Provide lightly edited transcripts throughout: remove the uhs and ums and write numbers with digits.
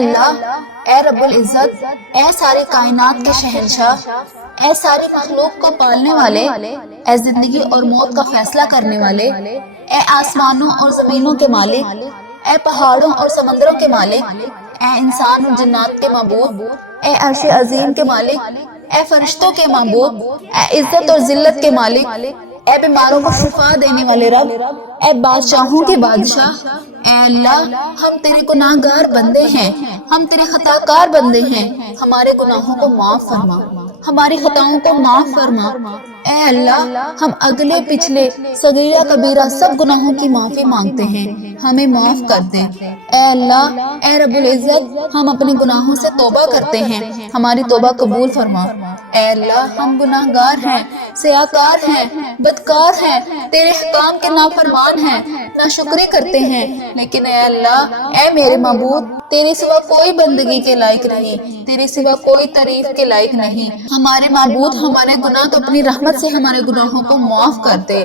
اللہ، اے رب العزت، اے ساری کائنات کے شہنشاہ، اے ساری مخلوق کو پالنے والے، اے زندگی اور موت کا فیصلہ کرنے والے، اے آسمانوں اور زمینوں کے مالک، اے پہاڑوں اور سمندروں کے مالک، اے انسان اور جنات کے معبود، اے عرش عظیم کے مالک، اے فرشتوں کے معبود، اے عزت اور ذلت کے مالک، اے بیماروں کو شفا دینے والے رب، اے بادشاہوں کے بادشاہ، اے اللہ، ہم تیرے گناہ گار بندے ہیں، ہم تیرے خطا کار بندے ہیں، ہمارے گناہوں کو معاف فرما، ہماری خطاؤں کو معاف فرما۔ اے اللہ، ہم اگلے پچھلے صغیرہ کبیرہ سب گناہوں کی معافی مانگتے ہیں، ہمیں معاف کر دے۔ اے اللہ، اے رب العزت، ہم اپنے گناہوں سے توبہ کرتے ہیں، ہماری توبہ قبول فرما۔ اے اللہ، ہم گناہ گار ہیں، سیاکار ہیں، بدکار ہیں، تیرے حکام کے نافرمان ہیں، ناشکری کرتے ہیں، لیکن اے اللہ، اے میرے معبود، تیرے سوا کوئی بندگی کے لائق نہیں، تیرے سوا کوئی تعریف کے لائق نہیں۔ ہمارے معبود، ہمارے گناہ تو اپنی رحمت سے ہمارے گناہوں کو معاف کر دے،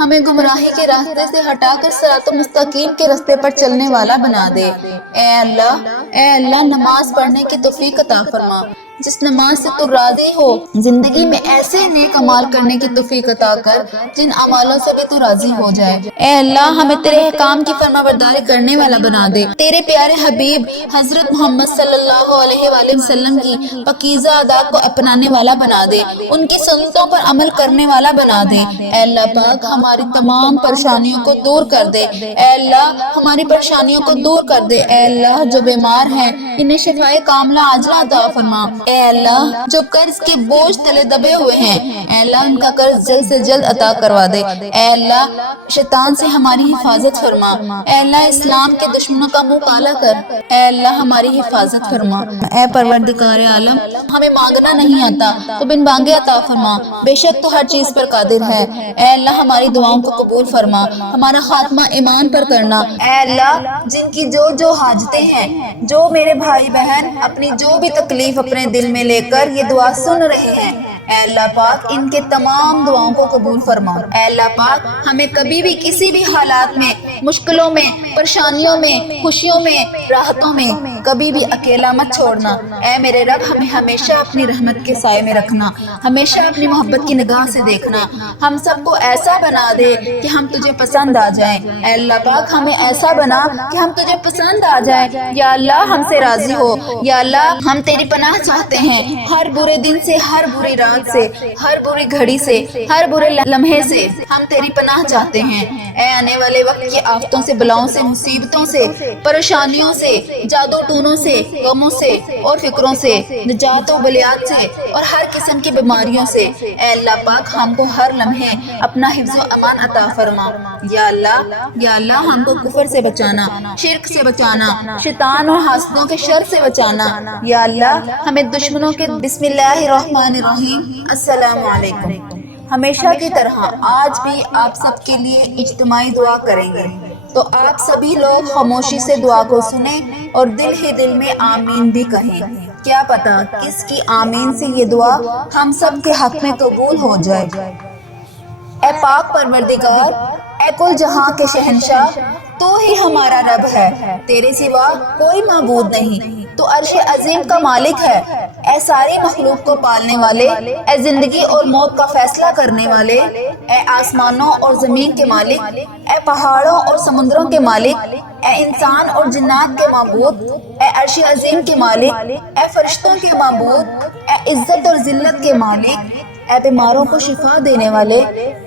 ہمیں گمراہی کے راستے سے ہٹا کر صراط مستقیم کے راستے پر چلنے والا بنا دے۔ اے اللہ، نماز پڑھنے کی توفیق عطا فرما، جس نماز سے تو راضی ہو، زندگی میں ایسے نیک اعمال کرنے کی توفیق عطا کر جن اعمالوں سے بھی تو راضی ہو جائے۔ اے اللہ، ہمیں تیرے احکام کی فرما برداری کرنے والا بنا دے، تیرے پیارے حبیب حضرت محمد صلی اللہ علیہ وآلہ وسلم کی پاکیزہ آداب کو اپنانے والا بنا دے، ان کی سنتوں پر عمل کرنے والا بنا دے۔ اے اللہ پاک، ہماری تمام پریشانیوں کو دور کر دے، اے اللہ، ہماری پریشانیوں کو دور کر دے۔ اے اللہ، جو بیمار ہیں انہیں شفائے کاملہ عاجلہ عطا فرما۔ اے اللہ، جو قرض کے بوجھ تلے دبے ہوئے ہیں، اے اللہ، ان کا قرض جلد سے جلد عطا کروا دے۔ اے اللہ، شیطان سے ہماری حفاظت فرما، اے اللہ، اسلام کے دشمنوں کا منہ کالا کر، اے اللہ، ہماری حفاظت فرما۔ اے پروردگار عالم، ہمیں مانگنا نہیں آتا تو بن مانگے عطا فرما، بے شک تو ہر چیز پر قادر ہے۔ اے اللہ، ہماری دعاؤں کو قبول فرما، ہمارا خاتمہ ایمان پر کرنا۔ اے اللہ، جن کی جو حاجتیں ہیں، جو میرے بھائی بہن اپنی جو بھی تکلیف اپنے دل میں لے کر یہ دعا سن رہے ہیں، اے اللہ پاک، ان کے تمام دعاؤں کو قبول فرما۔ اے اللہ پاک، ہمیں کبھی بھی کسی بھی حالات میں، مشکلوں میں، پریشانیوں میں، خوشیوں میں، راحتوں میں کبھی بھی اکیلا مت چھوڑنا۔ اے میرے رب، ہمیں ہمیشہ اپنی رحمت کے سائے میں رکھنا، ہمیشہ اپنی محبت کی نگاہ سے دیکھنا، ہم سب کو ایسا بنا دے کہ ہم تجھے پسند آ جائیں۔ اے اللہ پاک، ہمیں ایسا بنا کہ ہم تجھے پسند آ جائیں۔ یا اللہ، ہم سے راضی ہو۔ یا اللہ، ہم تیری پناہ چاہتے ہیں، ہر برے دن سے، ہر بری رات سے، ہر بری گھڑی سے، ہر برے لمحے سے ہم تیری پناہ چاہتے ہیں۔ اے آنے والے وقت کی آفتوں سے، بلاؤں سے، مصیبتوں سے، پریشانیوں سے، جادو ٹونوں سے، غموں سے اور فکروں سے، نجات و بلیات سے اور ہر قسم کی بیماریوں سے، اے اللہ پاک، ہم کو ہر لمحے اپنا حفظ و امان عطا فرما۔ یا اللہ، ہم کو کفر سے بچانا، شرک سے بچانا، شیطان اور حاسدوں کے شر سے بچانا۔ یا اللہ، ہمیں دشمنوں کے بسم اللہ الرحمن الرحیم السلام علیکم۔ ہمیشہ کی طرح آج بھی آپ سب کے لیے اجتماعی دعا کریں گے، تو آپ سبھی لوگ خاموشی سے دعا کو سنیں اور دل ہی دل میں آمین بھی کہیں۔ کیا پتا کس کی آمین سے یہ دعا ہم سب کے حق میں قبول ہو جائے۔ اے پاک پروردگار، اے کل جہاں کے شہنشاہ، تو ہی ہمارا رب ہے، تیرے سوا کوئی معبود نہیں، تو عرش عظیم کا مالک ہے۔ اے ساری مخلوق کو پالنے والے، اے زندگی اور موت کا فیصلہ کرنے والے، اے آسمانوں اور زمین کے مالک، اے پہاڑوں اور سمندروں کے مالک، اے انسان اور جنات کے معبود، اے عرش عظیم کے مالک، اے فرشتوں کے معبود، اے عزت اور ذلت کے مالک، اے بیماروں کو شفا دینے والے،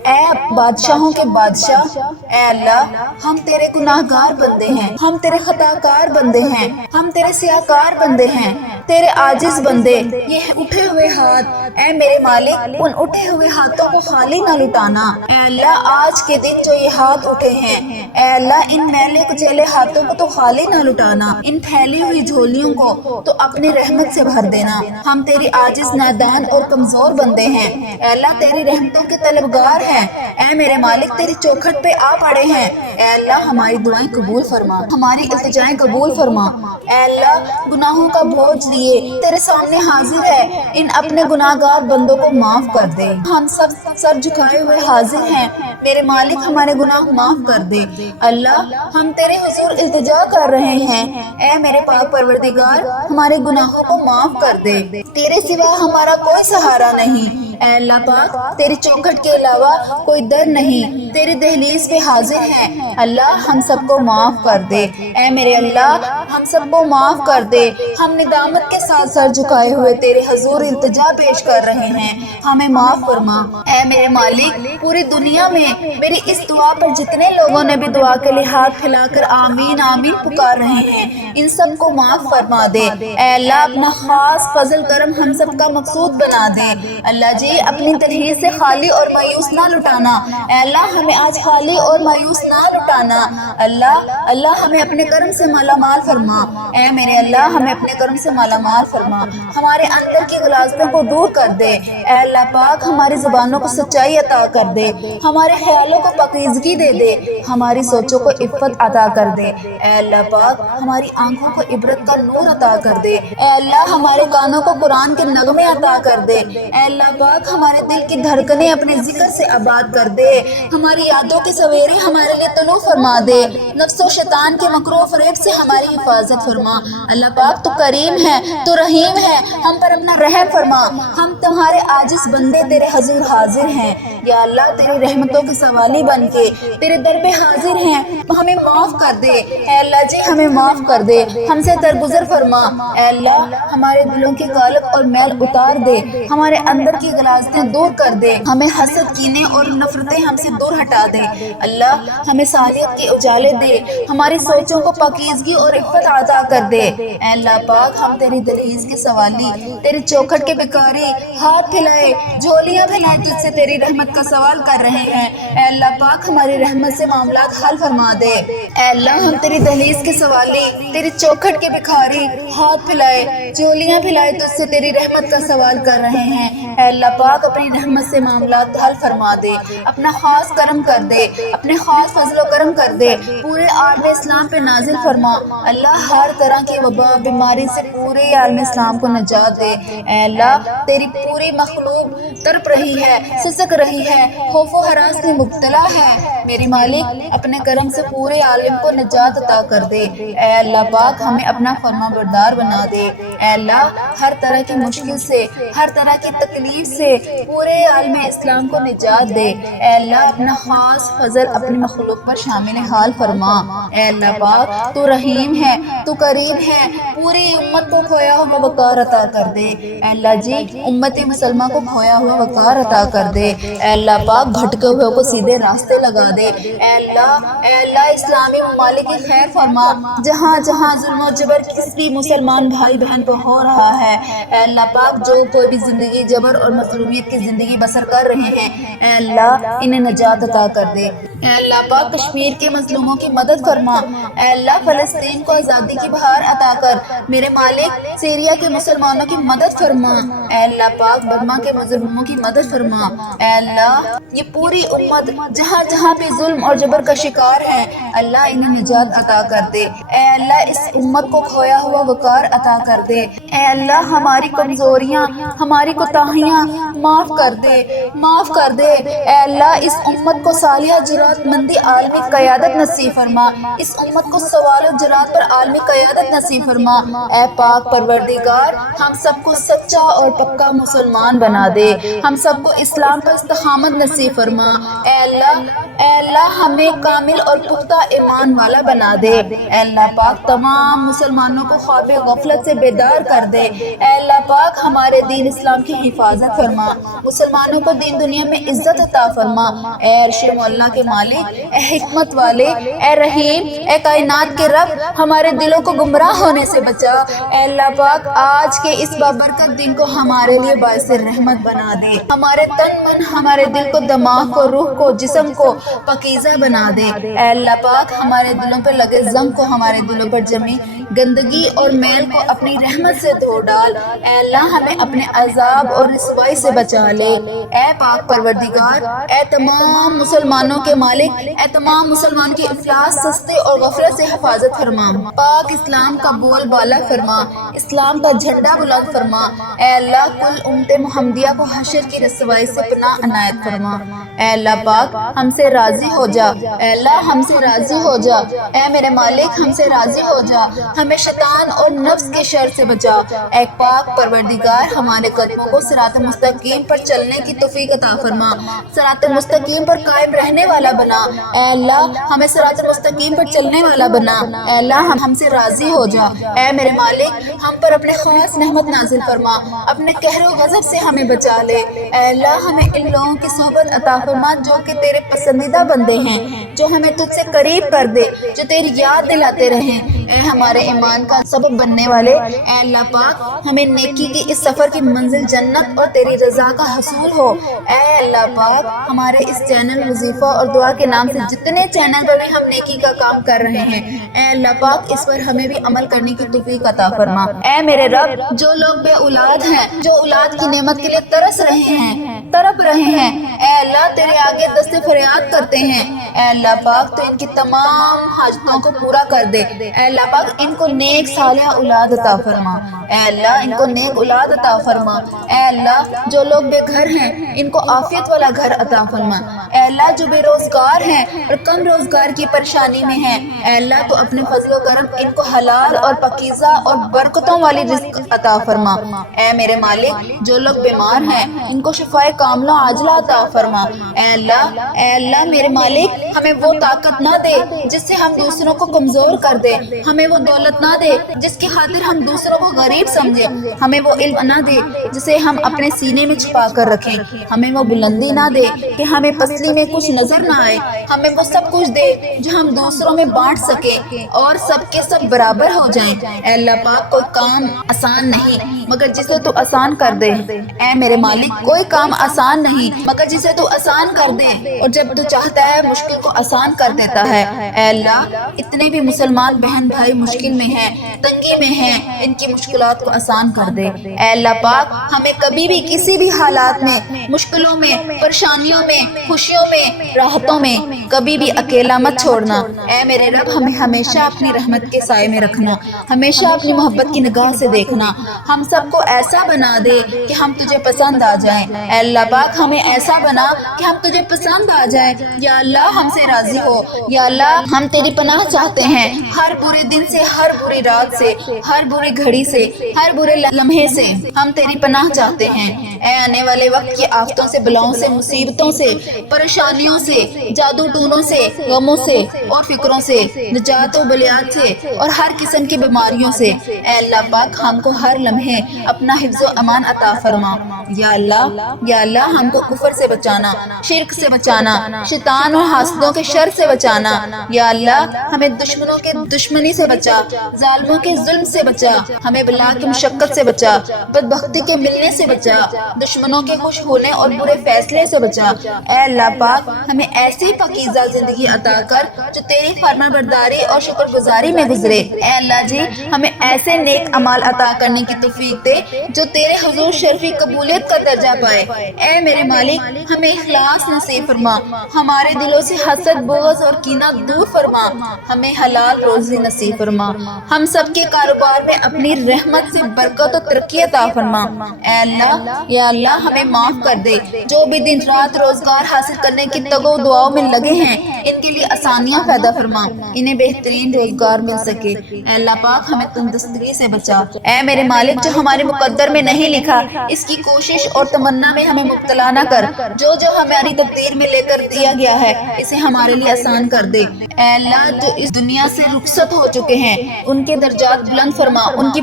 اے بادشاہوں کے بادشاہ، اے اللہ، ہم تیرے گناہ گار بندے ہیں، ہم تیرے خطا کار بندے ہیں، ہم تیرے سیاکار بندے ہیں، تیرے عاجز بندے۔ یہ اٹھے ہوئے ہاتھ، اے میرے مالک، ان اٹھے ہوئے ہاتھوں کو خالی نہ لٹانا۔ اے اللہ، آج کے دن جو یہ ہاتھ اٹھے ہیں، اے اللہ، ان میلے کچیلے ہاتھوں کو تو خالی نہ لٹانا، ان پھیلی ہوئی جھولیوں کو تو اپنی رحمت سے بھر دینا۔ ہم تیری عاجز، نادان اور کمزور بندے ہیں، اے اللہ تیری رحمتوں کے طلبگار ہیں، اے میرے مالک تیری چوکھٹ پہ آ پڑے ہیں، اے اللہ ہماری دعائیں قبول فرما، ہماری التجائیں قبول فرما۔ اے اللہ گناہوں کا بوجھ لیے تیرے سامنے حاضر ہے، ان اپنے گناہگار بندوں کو معاف کر دے، ہم سب سر جھکائے ہوئے حاضر ہیں، میرے مالک ہمارے گناہ معاف کر دے۔ اللہ ہم تیرے حضور التجا کر رہے ہیں، اے میرے پاک پروردگار ہمارے گناہوں کو معاف کر دے، تیرے سوا ہمارا کوئی سہارا نہیں، اے اللہ پاک تیری چوکھٹ کے علاوہ کوئی در نہیں، تیری دہلیز پہ حاضر ہیں، اللہ ہم سب کو معاف کر دے، اے میرے اللہ ہم سب کو معاف کر دے، ہم ندامت کے ساتھ سر جھکائے ہوئے تیرے حضور التجا پیش کر رہے ہیں، ہمیں معاف فرما۔ اے میرے مالک پوری دنیا میں میری اس دعا پر جتنے لوگوں نے بھی دعا کے لیے ہاتھ پھیلا کر آمین آمین پکار رہے ہیں، ان سب کو معاف فرما دے، اے اللہ اپنا خاص فضل کرم ہم سب کا مقصود بنا دے، اللہ جی اپنی تجہیز سے خالی اور مایوس نہ لٹانا، اے اللہ ہمیں آج خالی اور مایوس نہ لٹانا، اللہ ہمیں اپنے کرم سے مالا مال فرما، اے میرے اللہ ہمیں اپنے کرم سے مالا مال فرما، ہمارے اندر کی غلاظتوں کو دور کر دے، اے اللہ پاک ہماری زبانوں کو سچائی عطا کر دے، ہمارے خیالوں کو پاکیزگی دے دے، ہماری سوچوں کو عفت عطا کر دے، اے اللہ پاک ہماری آنکھوں کو عبرت کا نور عطا کر دے، اے اللہ ہمارے کانوں کو قرآن کے نغمے عطا کر دے، اے اللہ پاک ہمارے دل کی دھڑکنیں اپنے ذکر سے آباد کر دے، ہماری یادوں کے سویرے ہمارے لیے طلوع فرما دے، نفس و شیطان کے مکر و فریب سے ہماری حفاظت فرما، اللہ پاک تو کریم ہے تو رحیم ہے، ہم پر اپنا رحم فرما، ہم تمہارے عاجز بندے تیرے حضور حاضر ہیں، یا اللہ تیری رحمتوں کے سوالی بن کے تیرے در پہ حاضر ہیں، ہمیں معاف کر دے، اے اللہ جی ہمیں معاف کر دے، ہم سے درگزر فرما، اے اللہ ہمارے دلوں کی غالب اور میل اتار دے، ہمارے اندر کی غلاظتیں دور کر دے، ہمیں حسد کینے اور نفرتیں ہم سے دور ہٹا دے، اللہ ہمیں صالحیت کے اجالے دے، ہماری سوچوں کو پاکیزگی اور عفت عطا کر دے، اے اللہ پاک ہم تیری دہلیز کے سوالی، تیری چوکھٹ کے بھکاری، ہاتھ پھیلائے جھولیاں پھیلائے تجھ سے تیری رحمت کا سوال کر رہے ہیں، اے اللہ پاک ہماری رحمت سے معاملات حل فرما دے، اے اللہ ہم تیری دہلیز کے سوالی، تیری چوکھٹ کے بھکاری، ہاتھ پھیلائے جھولیاں پھیلائے تجھ سے تیری رحمت کا سوال کر رہے ہیں، اے اللہ پاک اپنی رحمت سے معاملات حل فرما دے، اپنا خاص کرم کر دے، اپنے خاص فضل و کرم کر دے، پورے عالم اسلام پہ نازل فرما، اللہ ہر طرح کی وبا بیماری سے پورے عالم اسلام کو نجات دے، اے اللہ تیری پوری مخلوق تڑپ رہی ہے، سسک رہی ہے، خوف و ہراس میں مبتلا ہے، میری مالک اپنے کرم سے پورے عالم کو نجات عطا کر دے، اے اللہ پاک ہمیں اپنا فرما بردار بنا دے، اے اللہ ہر طرح کی مشکل سے، ہر طرح کی تکلیف سے پورے عالم اسلام کو نجات دے، اے اللہ اپنا خاص فضل اپنی مخلوق پر شامل حال فرما، اے اللہ پاک تو رحیم ہے تو کریم ہے، پوری امت کو کھویا ہوا وقار عطا کر دے، اے اللہ جی امت مسلمہ کو کھویا ہوا وقار عطا کر دے، اے اللہ پاک بھٹکے ہوئے کو سیدھے راستے لگا دے، اے اللہ اسلامی ممالک کی خیر فرما، جہاں جہاں ظلم و جبر کسی مسلمان بھائی بہن پہ ہو رہا ہے، اے اللہ پاک جو کوئی بھی زندگی جبر اور مظلومیت کی زندگی بسر کر رہے ہیں، اے اللہ انہیں نجات عطا کر دے، اے اللہ پاک کشمیر کے مظلوموں کی مدد فرما، اے اللہ فلسطین کو آزادی کی بہار عطا کر، میرے مالک سیریا کے مسلمانوں کی مدد فرما، اے اللہ پاک برما کے مظلوموں کی مدد فرما، اے اللہ یہ پوری امت جہاں جہاں پہ ظلم اور جبر کا شکار ہے، اللہ انہیں نجات عطا کر دے، اے اللہ اس امت کو کھویا ہوا وقار عطا کر دے، اے اللہ ہماری کمزوریاں ہماری کوتاہیاں معاف کر دے، معاف کر دے، اے اللہ اس امت کو صالحہ جرات مندی عالمی قیادت نصیب فرما، اس امت کو سوال و جرات پر عالمی قیادت نصیب فرما، اے پاک پروردگار ہم سب کو سچا اور پکا مسلمان بنا دے، ہم سب کو اسلام پر استقامت نصیب فرما، اے اللہ ہمیں کامل اور پختہ ایمان والا بنا دے، اے اللہ پاک تمام مسلمانوں کو خواب غفلت سے بیدار کر دے، اے اللہ پاک ہمارے دین اسلام کی حفاظت فرما، مسلمانوں کو دین دنیا میں عزت عطا فرما، اے عرش مولا کے مالک، اے حکمت والے، اے رحیم، اے کائنات کے رب ہمارے دلوں کو گمراہ ہونے سے بچا، اے اللہ پاک آج کے اس بابرکت دن کو ہمارے لیے باعث رحمت بنا دے، ہمارے تن من ہمارے دل کو دماغ کو روح کو جسم کو پاکیزہ بنا دے، اے اللہ پاک ہمارے دلوں پر لگے زنگ کو ہمارے دلوں پر جمی گندگی اور میل کو اپنی رحمت سے دھو ڈال۔ اے اللہ ہمیں اپنے عذاب اور رسوائی سے بچا لے۔ اے پاک پروردگار، اے تمام مسلمانوں کے مالک، اے تمام مسلمان کی افلاس، سستی اور غفلت سے حفاظت فرما۔ پاک اسلام کا بول بالا فرما، اسلام کا جھنڈا بلند فرما۔ اے اللہ کل امت محمدیہ کو حشر کی رسوائی سے پناہ عنایت فرما۔ اے اللہ پاک ہم سے راضی ہو جا، اے اللہ ہم سے راضی ہو جا، اے میرے مالک ہم سے راضی ہو جا، ہمیں شیطان اور نفس کے شر سے بچا۔ اے پاک پروردگار ہمارے قدموں کو صراط مستقیم پر چلنے کی توفیق عطا فرما، صراط مستقیم پر قائم رہنے والا بنا۔ اے اللہ ہمیں صراط مستقیم پر چلنے والا بنا۔ اے اللہ ہم سے راضی ہو جا۔ اے میرے مالک ہم پر اپنے خاص رحمت نازل فرما، اپنے قہر و غضب سے ہمیں بچا لے۔ اے اللہ ہمیں ان لوگوں کی صحبت عطا فرما جو کہ تیرے پسندیدہ بندے ہیں، جو ہمیں تجھ سے قریب کر دے، جو تیری یاد دلاتے رہیں۔ اے ہمارے ایمان کا سبب بننے والے، اے اللہ پاک ہمیں نیکی کی اس سفر کی منزل جنت اور تیری رضا کا حصول ہو۔ اے اللہ پاک ہمارے اس چینل وظیفہ اور دعا کے نام سے جتنے چینل پر بھی ہم نیکی کا کام کر رہے ہیں، اے اللہ پاک اس پر ہمیں بھی عمل کرنے کی توفیق عطا فرما۔ اے میرے رب جو لوگ بے اولاد ہیں، جو اولاد کی نعمت کے لیے ترس رہے ہیں، تڑپ رہے ہیں، اے اللہ تیرے آگے دست فریاد کرتے ہیں، اے اللہ پاک تو ان کی تمام حاجتوں کو پورا کر دے۔ اے اللہ پاک ان کو نیک صالح اولاد عطا فرما۔ اے اللہ ان کو نیک اولاد عطا فرما۔ اے اللہ جو لوگ بے گھر ہیں ان کو عافیت والا گھر عطا فرما۔ اے اللہ جو بے روزگار ہیں اور کم روزگار کی پریشانی میں ہیں، اے اللہ تو اپنے فضل و کرم ان کو حلال اور پاکیزہ اور برکتوں والی رزق عطا فرما۔ اے میرے مالک جو لوگ بیمار ہیں ان کو شفائے کاملہ عاجلہ عطا فرما۔ اے اللہ میرے مالک ہمیں وہ طاقت نہ دے جس سے ہم دوسروں کو کمزور کر دے، ہمیں وہ دولت نہ دے جس کی خاطر ہم دوسروں کو غریب سمجھے، ہمیں وہ علم نہ دے جسے ہم اپنے سینے میں چھپا کر رکھیں، ہمیں وہ بلندی نہ دے کہ ہمیں پسلی میں کچھ نظر نہ آئے، ہمیں وہ سب کچھ دے جو ہم دوسروں میں بانٹ سکیں اور سب کے سب برابر ہو جائیں۔ اے اللہ پاک کوئی کام آسان نہیں مگر جسے تو آسان کر دے۔ اے میرے مالک کوئی کام آسان نہیں مگر جسے تو آسان کر دے، اور جب تو چاہتا ہے مشکل کو آسان کر دیتا ہے۔ اے اللہ اتنے بھی مسلمان بہن بھائی مشکل میں ہیں، تنگی میں ہیں، ان کی مشکلات کو آسان کر دے۔ اے اللہ پاک ہمیں کبھی بھی کسی بھی حالات میں، مشکلوں میں، پریشانیوں میں، خوشیوں میں، راحتوں میں کبھی بھی اکیلا مت چھوڑنا۔ اے میرے رب ہمیں ہمیشہ اپنی رحمت کے سائے میں رکھنا، ہمیشہ اپنی محبت کی نگاہ سے دیکھنا، ہم سب کو ایسا بنا دے کہ ہم تجھے پسند آ جائیں۔ اے اللہ پاک ہمیں ایسا بنا کہ ہم تجھے پسند آ جائیں۔ یا اللہ ہم سے راضی ہو۔ یا اللہ ہم تیری پناہ چاہتے ہیں، ہر برے دن سے، ہر بری رات سے، ہر بری گھڑی سے، ہر برے لمحے سے ہم تیری پناہ چاہتے ہیں۔ اے آنے والے وقت کی آفتوں سے، بلاؤں سے، مصیبتوں سے، پریشانیوں سے، جادو ٹونوں سے، غموں سے اور فکروں سے، نجات و بلیات سے اور ہر قسم کی بیماریوں سے اے اللہ پاک ہم کو ہر لمحے اپنا حفظ و امان عطا فرما۔ یا اللہ ہم کو کفر سے بچانا، شرک سے بچانا، شیطان اور حاسدوں کے شر سے بچانا۔ یا اللہ ہمیں دشمنوں کے دشمنی سے بچا، ظالموں کے ظلم سے بچا، ہمیں بلا کی مشقت سے بچا، بدبختی کے ملنے سے بچا، دشمنوں کے خوش ہونے اور برے فیصلے سے بچا۔ اے اللہ پاک ہمیں ایسی پاکیزہ زندگی عطا کر جو تیری فرمان برداری اور شکر گزاری میں گزرے۔ اے اللہ جی ہمیں ایسے نیک اعمال عطا کرنے کی توفیق دے جو تیرے حضور شرفی قبولیت کا درجہ پائے۔ اے میرے مالک ہمیں اخلاص نصیب فرما، ہمارے دلوں سے حسد، بغض اور کینہ دور فرما، ہمیں حلال روزی نصیب فرما، ہم سب کے کاروبار میں اپنی رحمت سے برکت و ترقی عطا فرما۔ اے اللہ یا اللہ ہمیں معاف کر دے، جو بھی دن رات روزگار حاصل کرنے کی تگو دعاؤں میں لگے ہیں ان کے لیے آسانیاں پیدا فرما، انہیں بہترین روزگار مل سکے۔ اے اللہ پاک ہمیں تندرستی سے بچا۔ اے میرے مالک جو ہمارے مقدر میں نہیں لکھا اس کی کوشش اور تمنا میں ہمیں مبتلا نہ کر، جو ہماری تقدیر میں لے کر دیا گیا ہے اسے ہمارے لیے آسان کر دے۔ اے اللہ جو اس دنیا سے رخصت ہو چکے ہیں ان کے درجات بلند فرما، ان کی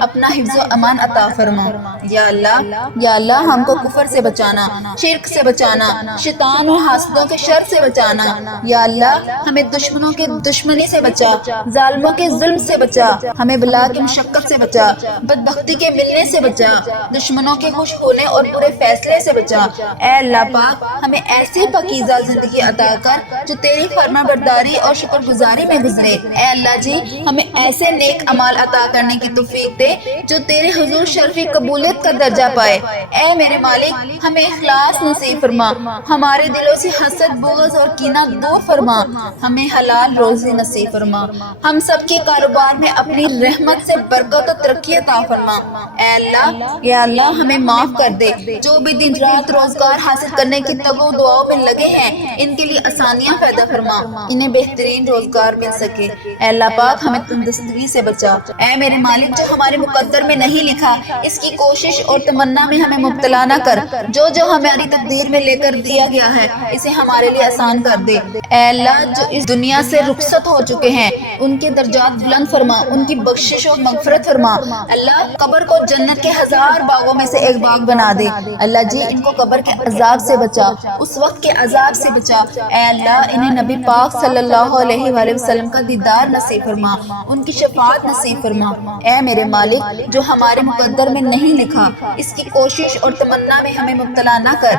اپنا حفظ و امان عطا فرما۔ یا اللہ ہم کو کفر سے بچانا، شرک سے بچانا، شیطان اور حاسدوں کے شر سے بچانا۔ یا اللہ ہمیں دشمنوں کے دشمنی سے بچا، ظالموں کے ظلم سے بچا، ہمیں بلا کی مشقت سے بچا، بدبختی کے ملنے سے بچا، دشمنوں کے خوش ہونے اور برے فیصلے سے بچا۔ اے اللہ پاک ہمیں ایسی پاکیزہ زندگی عطا کر جو تیری فرما برداری اور شکر گزاری میں گزرے۔ اے اللہ جی ہمیں ایسے نیک اعمال عطا کرنے کی توفیق دے جو تیرے حضور شرفی قبولیت کا درجہ پائے۔ اے میرے مالک ہمیں اخلاص نصیب فرما، ہمارے دلوں سے حسد، بغض اور کینہ دور فرما، ہمیں حلال روزی نصیب فرما، ہم سب کے کاروبار میں اپنی رحمت سے برکت و ترقی عطا فرما۔ اے اللہ یا اللہ ہمیں معاف کر دے، جو بھی دن رات روزگار حاصل کرنے کی تگو دعاؤں میں لگے ہیں ان کے لیے آسانیاں پیدا فرما، انہیں بہترین روزگار مل سکے۔ اے اللہ پاک ہمیں تندرستی سے بچا۔ اے میرے مالک جو ہمارے مقدر میں نہیں لکھا اس کی کوشش اور تمنا میں ہمیں مبتلا نہ کر، جو ہماری تقدیر میں لے کر دیا گیا ہے اسے ہمارے لیے آسان کر دے۔ اے اللہ جو اس دنیا سے رخصت ہو چکے ہیں ان کے درجات بلند فرما، ان کی بخشش و مغفرت فرما۔ اللہ قبر کو جنت کے 1000 باغوں میں سے ایک باغ بنا دے۔ اللہ جی ان کو قبر کے عذاب سے بچا، اس وقت کے عذاب سے بچا۔ اے اللہ انہیں نبی پاک صلی اللہ علیہ وآلہ وسلم کا دیدار نصیب فرما، ان کی شفاعت نصیب فرما۔ اے میرے مالک جو ہمارے مقدر میں نہیں لکھا اس کی کوشش اور تمنا میں ہمیں مبتلا نہ کر،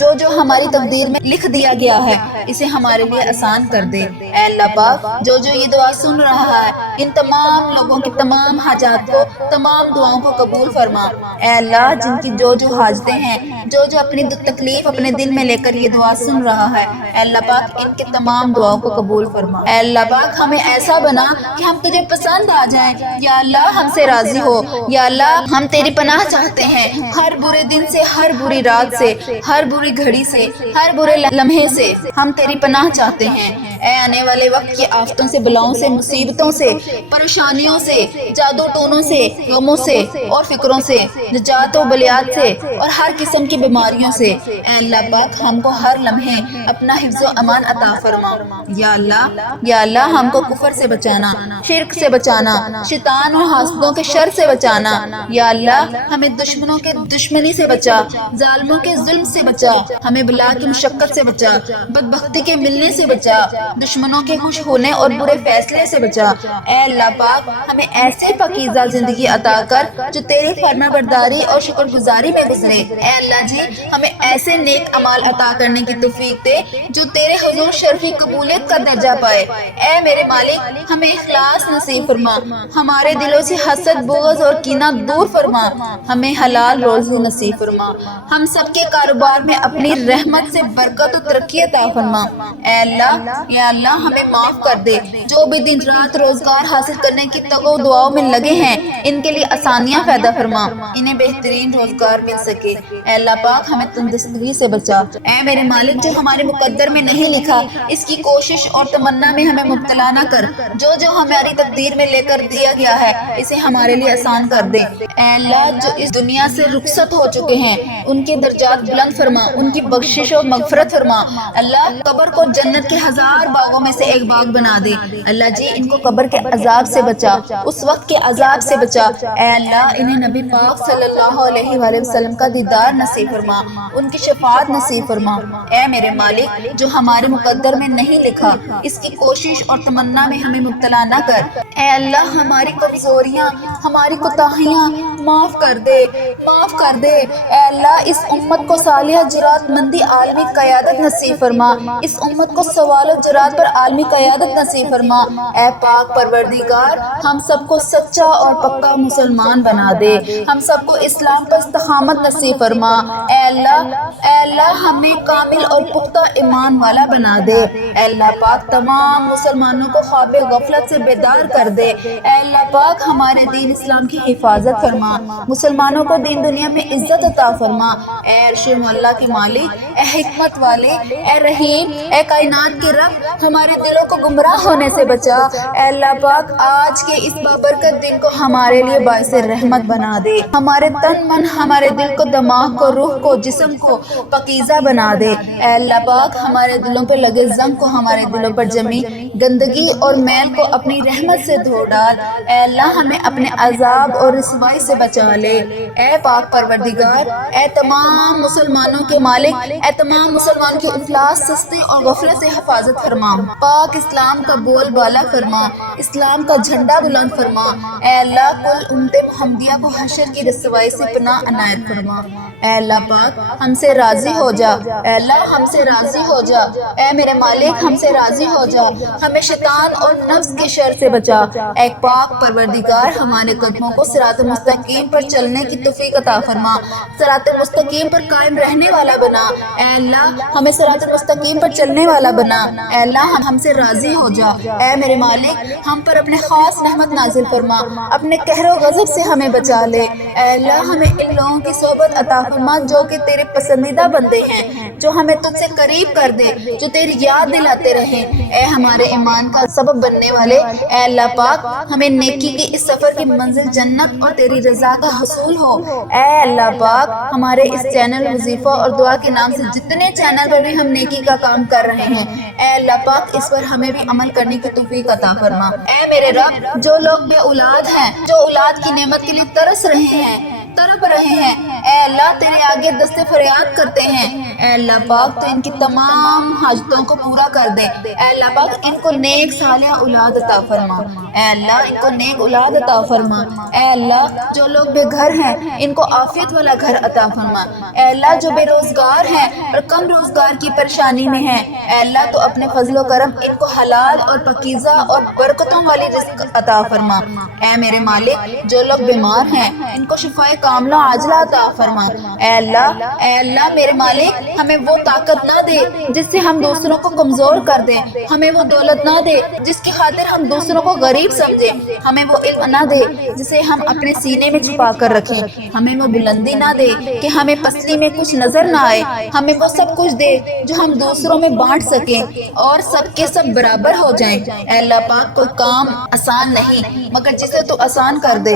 جو ہماری تقدیر میں لکھ دیا گیا ہے اسے ہمارے لیے آسان کر دے۔ اے اللہ پاک جو یہ دعا سن رہا ہے ان تمام لوگوں کی تمام حاجات کو، تمام دعاؤں کو قبول فرما۔ اے اللہ جن کی جو حاجتیں ہیں، جو اپنی تکلیف اپنے دل میں لے کر یہ دعا سن رہا ہے، اے اللہ پاک ان کے تمام دعاؤں کو قبول فرما۔ اے اللہ پاک ہمیں ایسا بنا کہ ہم تجھے پسند آ جائیں۔ یا اللہ ہم سے راضی ہو۔ یا اللہ ہم تیری پناہ چاہتے ہیں ہر برے دن سے، ہر بری رات سے، ہر بری گھڑی سے، ہر برے لمحے سے ہم تیری پناہ چاہتے ہیں۔ اے آنے والے وقت کی آفتوں سے، بلاؤں سے، مصیبتوں سے، پریشانیوں سے، جادو ٹونوں سے، غموں سے اور فکروں سے، نجات و بلیات سے اور ہر قسم کی بیماریوں سے اے اللہ پاک ہم کو ہر لمحے اپنا حفظ و امان عطا فرما۔ یا اللہ ہم کو کفر سے بچانا، شرک سے بچانا، شیطان اور حاسدوں کے شر سے بچانا۔ یا اللہ ہمیں دشمنوں کے دشمنی سے بچا، ظالموں کے ظلم سے بچا، ہمیں بلا کی مشقت سے بچا، بدبختی کے ملنے سے بچا، دشمنوں کے خوش ہونے اور برے فیصلے سے بچا۔ اے اللہ پاک ہمیں ایسی پاکیزہ زندگی عطا کر جو تیری فرما برداری اور شکر گزاری میں گزرے۔ اے اللہ جی ہمیں ایسے نیک اعمال عطا کرنے کی توفیق دے جو تیرے حضور شرفی قبولیت کا درجہ پائے۔ اے میرے مالک ہمیں اخلاص نصیب فرما، ہمارے دلوں سے حسد، بغض اور کینہ دور فرما، ہمیں حلال روزی نصیب فرما، ہم سب کے کاروبار میں اپنی رحمت سے برکت و ترقی عطا فرما۔ اے اللہ یا اللہ ہمیں معاف کر دے، جو بھی دن رات روزگار حاصل کرنے کی تگو دعاؤں میں لگے ہیں ان کے لیے آسانیاں پیدا فرما، انہیں بہترین روزگار مل سکے۔ اے اللہ پاک ہمیں تندرستی سے بچا۔ اے میرے مالک جو ہمارے مقدر میں نہیں لکھا اس کی کوشش اور تمنا میں ہمیں مبتلا نہ کر، جو ہماری تقدیر میں لے کر دیا گیا ہے اسے ہمارے لیے آسان کر دے۔ اے اللہ جو اس دنیا سے رخصت ہو چکے ہیں ان کے درجات بلند فرما، ان کی بخشش و مغفرت فرما۔ اللہ قبر کو جنت کے 1000 باغوں میں سے ایک باغ بنا دے۔ اللہ جی ان کو قبر کے عذاب سے بچا، اس وقت کے عذاب سے بچا۔ اے اللہ انہیں نبی پاک صلی اللہ علیہ وآلہ وسلم کا دیدار نصیب فرما، ان کی شفاعت نصیب فرما۔ اے میرے مالک جو ہمارے مقدر میں نہیں لکھا اس کی کوشش اور تمنا میں ہمیں مبتلا نہ کر۔ اے اللہ ہماری کمزوریاں، ہماری کوتاہیاں معاف کر دے، معاف کر دے۔ اے اللہ اس امت کو صالحہ جرات مندی عالمی قیادت نصیب فرما، اس امت کو سوال و جرات پر عالمی قیادت نصیب فرما۔ اے پاک پروردگار ہم سب کو سچا اور پکا مسلمان بنا دے، ہم سب کو اسلام پر استقامت نصیب فرما۔ اے اللہ ہمیں کامل اور پختہ ایمان والا بنا دے۔ اے اللہ پاک تمام مسلمانوں کو خواب غفلت سے بیدار کر دے۔ اے اللہ پاک ہمارے دین اسلام کی حفاظت فرما، مسلمانوں کو دین دنیا میں عزت عطا فرما۔ اے عرش مولا کے مالک، اے حکمت والے، اے رحیم، اے کائنات کے رب ہمارے دلوں کو گمراہ ہونے سے بچا۔ اے اللہ پاک آج کے اس بابرکت دن کو ہمارے لیے باعث رحمت بنا دے، ہمارے تن من، ہمارے دل کو، دماغ کو، روح کو، جسم کو پاکیزہ بنا دے۔ اے اللہ پاک ہمارے دلوں پر لگے زنگ کو، ہمارے دلوں پر جمی گندگی اور میل کو اپنی رحمت سے دھو ڈال۔ اے اللہ ہمیں اپنے عذاب اور رسوائی سے بچا لے۔ اے پاک پروردگار، اے تمام مسلمانوں کے مالک، اے تمام مسلمانوں کی افلاس، سستی اور غفلت سے حفاظت فرما۔ پاک اسلام کا بول بالا فرما، اسلام کا جھنڈا بلند فرما۔ اے اللہ، کل امت محمدیہ کو حشر کی رسوائی سے پناہ عنایت فرما۔ اے اللہ پاک، ہم سے راضی ہو جا۔ اے اللہ، ہم سے راضی ہو جا۔ اے میرے مالک، ہم سے راضی ہو جا، ہمیں شیطان اور نفس کے شر سے بچا۔ اے پاک پروردگار، ہمارے قدموں کو صراط مستقیم پر چلنے کی توفیق عطا فرما، صراط مستقیم پر قائم رہنے والا بنا۔ اے اللہ، ہمیں صراط مستقیم پر چلنے والا بنا۔ اے اللہ، ہم سے راضی ہو جا۔ اے میرے مالک، ہم پر اپنے خاص رحمت نازل فرما، اپنے قہر و غضب سے ہمیں بچا لے۔ اے اللہ، ہمیں ان لوگوں کی صحبت عطا فرما جو کہ تیرے پسندیدہ بندے ہیں، جو ہمیں تجھ سے قریب کر دے، جو تیری یاد دلاتے رہیں۔ اے ہمارے ایمان کا سبب بننے والے، اے اللہ پاک، ہمیں نیکی کی اس سفر کی منزل جنت اور تیری رضا کا حصول ہو۔ اے اللہ پاک، ہمارے اس چینل وظیفہ اور دعا کے نام سے جتنے چینل پر بھی ہم نیکی کا کام کر رہے ہیں، اے اللہ پاک، اس پر ہمیں بھی عمل کرنے کی توفیق عطا فرما۔ اے میرے رب، جو لوگ بے اولاد ہیں، جو اولاد کی نعمت کے لیے ترس رہے ہیں، تڑپ رہے ہیں، اے اللہ تیرے آگے دست فریاد کرتے ہیں، اے اللہ پاک تو ان کی تمام حاجتوں کو پورا کر دے۔ اے اللہ پاک، ان کو نیک صالح اولاد عطا فرما۔ اے اللہ، ان کو نیک اولاد عطا فرما۔ اے اللہ، جو لوگ بے گھر ہیں، ان کو عافیت والا گھر عطا فرما۔ اے اللہ، جو بے روزگار ہیں اور کم روزگار کی پریشانی میں ہیں، اے اللہ تو اپنے فضل و کرم ان کو حلال اور پاکیزہ اور برکتوں والی رزق عطا فرما۔ اے میرے مالک، جو لوگ بیمار ہیں، ان کو شفائے کاملہ عاجلہ عطا فرما۔ اے اللہ میرے مالک، ہمیں وہ طاقت نہ دے جس سے ہم دوسروں کو کمزور کر دیں، ہمیں وہ دولت نہ دے جس کی خاطر ہم دوسروں کو غریب سمجھیں، ہمیں وہ علم نہ دے جسے ہم اپنے سینے میں چھپا کر رکھیں، ہمیں وہ بلندی نہ دے کہ ہمیں پسلی میں کچھ نظر نہ آئے، ہمیں وہ سب کچھ دے جو ہم دوسروں میں بانٹ سکیں اور سب کے سب برابر ہو جائیں۔ اے اللہ پاک، کوئی کام آسان نہیں مگر جسے تو آسان کر دے۔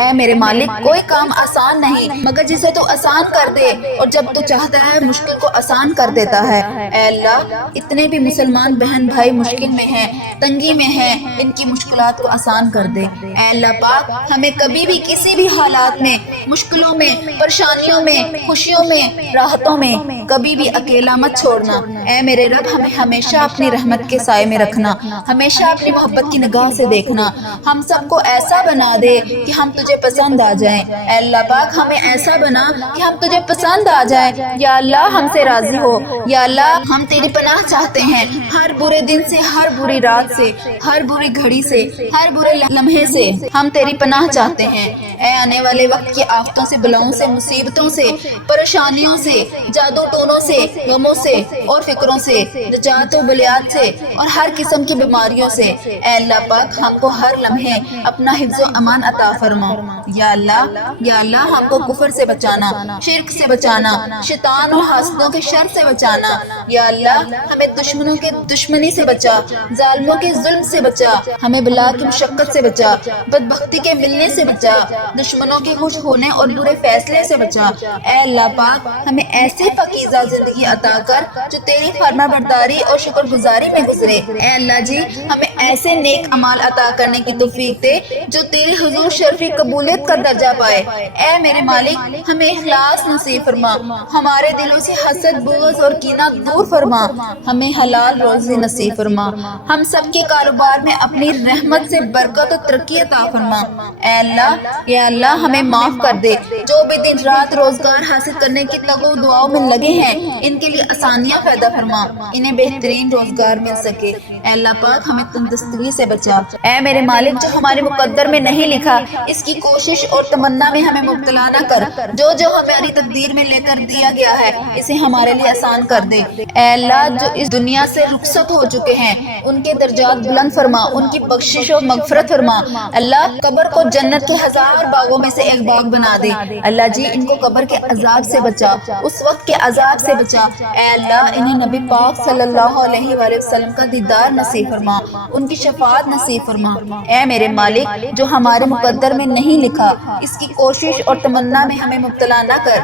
اے میرے مالک، کوئی کام آسان نہیں مگر جسے تو آسان کر دے، اور جب تو چاہتا ہے مشکل کو آسان کر دیتا ہے۔ اے اللہ، اتنے بھی مسلمان بہن بھائی مشکل میں ہیں، تنگی میں ہیں، ان کی مشکلات کو آسان کر دے۔ اے اللہ پاک، ہمیں کبھی بھی کسی بھی حالات میں، مشکلوں میں، پریشانیوں میں، خوشیوں میں، راحتوں میں کبھی بھی اکیلا مت چھوڑنا۔ اے میرے رب، ہمیں ہمیشہ اپنی رحمت کے سائے میں رکھنا، ہمیشہ اپنی محبت کی نگاہ سے دیکھنا، ہم سب کو ایسا بنا دے کہ ہم تجھے پسند آ جائیں۔ اے اللہ پاک، ہمیں ایسا بنا کہ ہم تجھے پسند آ جائیں۔ یا اللہ، ہم سے راضی ہو۔ یا اللہ، ہم تیری پناہ چاہتے ہیں، ہر برے دن سے، ہر بری رات سے، ہر بری گھڑی سے، ہر برے لمحے سے ہم تیری پناہ چاہتے ہیں۔ اے آنے والے وقت کی آفتوں سے، بلاؤں سے، مصیبتوں سے، پریشانیوں سے، جادو ٹونوں سے، غموں سے اور فکروں سے، رجعت و بلیات سے اور ہر قسم کی بیماریوں سے، اے اللہ پاک، ہم کو ہر لمحے اپنا حفظ و امان عطا فرما۔ یا اللہ، ہم کو کفر سے بچانا، شرک سے بچانا، شیطان اور حاسدوں کے شر سے بچانا۔ یا اللہ، ہمیں دشمنوں کے دشمنی سے بچا، ظالموں کے ظلم سے بچا، ہمیں بلا کی مشقت سے بچا، بدبختی کے ملنے سے بچا، دشمنوں کے خوش ہونے اور برے فیصلے سے بچا۔ اے اللہ پاک، ہمیں ایسی پاکیزہ زندگی عطا کر جو تیری فرما برداری اور شکر گزاری میں گزرے۔ اے اللہ جی، ہمیں ایسے نیک اعمال عطا کرنے کی توفیق دے جو تیرے حضور شرفی قبولیت کا درجہ پائے۔ اے میرے مالک، ہمیں اخلاص نصیب فرما، ہمارے دلوں سے حسد، بغض اور کینہ دور فرما، ہمیں حلال روزی نصیب فرما، ہم سب کے کاروبار میں اپنی رحمت سے برکت و ترقی عطا فرما۔ اے اللہ، یا اللہ، ہمیں معاف کر دے، جو بھی دن رات روزگار حاصل کرنے کی تگو دعاؤں میں لگے ہیں، ان کے لیے آسانیاں پیدا فرما، انہیں بہترین روزگار مل سکے۔ اے اللہ پاک، ہمیں تندرستی سے بچا۔ اے میرے مالک، جو ہمارے مقدر میں نہیں لکھا، اس کی کوشش اور تمنا میں ہمیں مبتلا نہ کر، جو ہماری تقدیر میں لے کر دیا گیا ہے اسے ہمارے لیے آسان کر دے۔ اے اللہ، جو اس دنیا سے رخصت ہو چکے ہیں ان کے درجات بلند فرما، ان کی بخشش و مغفرت فرما۔ اللہ، قبر کو جنت کے ہزار باغوں میں سے ایک باغ بنا دے۔ اللہ جی، ان کو قبر کے عذاب سے بچا، اس وقت کے عذاب سے بچا۔ اے اللہ، انہیں نبی پاک صلی اللہ علیہ وآلہ وسلم کا دیدار نصیب فرما، ان کی شفاعت نصیب فرما۔ اے میرے مالک، جو ہمارے مقدر میں نہیں لکھا، اس کی کوشش اور تمنا میں ہمیں مبتلا نہ کر،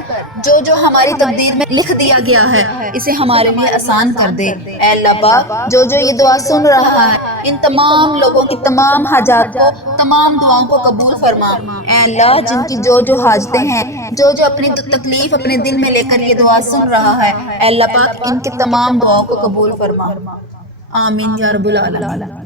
جو ہماری تقدیر میں لکھ دیا گیا ہے اسے ہمارے لیے آسان کر دے۔ اے اللہ پاک جو یہ دعا سن رہا ہے ان تمام لوگوں کی تمام حاجات کو، تمام دعاؤں کو قبول فرما۔ اے اللہ جن کی جو حاجتیں ہیں، جو اپنی تکلیف اپنے دل میں لے کر یہ دعا سن رہا ہے، اے اللہ پاک ان کی تمام دعاؤں کو قبول فرما۔ آمین یا رب العالمین۔